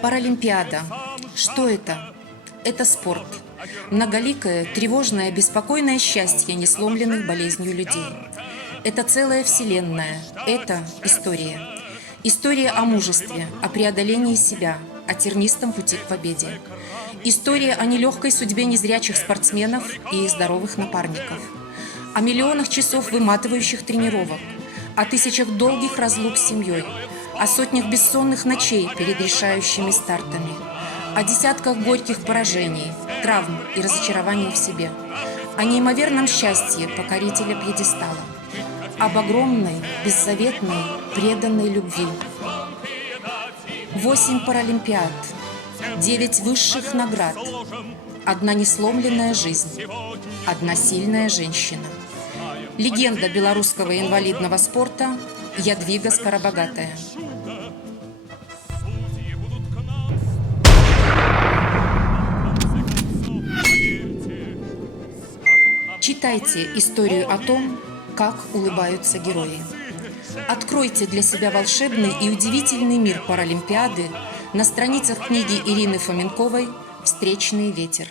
Паралимпиада. Что это? Это спорт. Многоликое, тревожное, беспокойное счастье несломленных болезнью людей. Это целая вселенная. Это история. История о мужестве, о преодолении себя, о тернистом пути к победе. История о нелегкой судьбе незрячих спортсменов и здоровых напарников. О миллионах часов выматывающих тренировок. О тысячах долгих разлук с семьей. О сотнях бессонных ночей перед решающими стартами. О десятках горьких поражений, травм и разочарований в себе. О неимоверном счастье покорителя пьедестала. Об огромной, беззаветной, преданной любви. 8 паралимпиад, 9 высших наград, одна несломленная жизнь, одна сильная женщина. Легенда белорусского инвалидного спорта Ядвига Скоробогатая. Читайте историю о том, как улыбаются герои. Откройте для себя волшебный и удивительный мир Паралимпиады на страницах книги Ирины Фоменковой «Встречный ветер».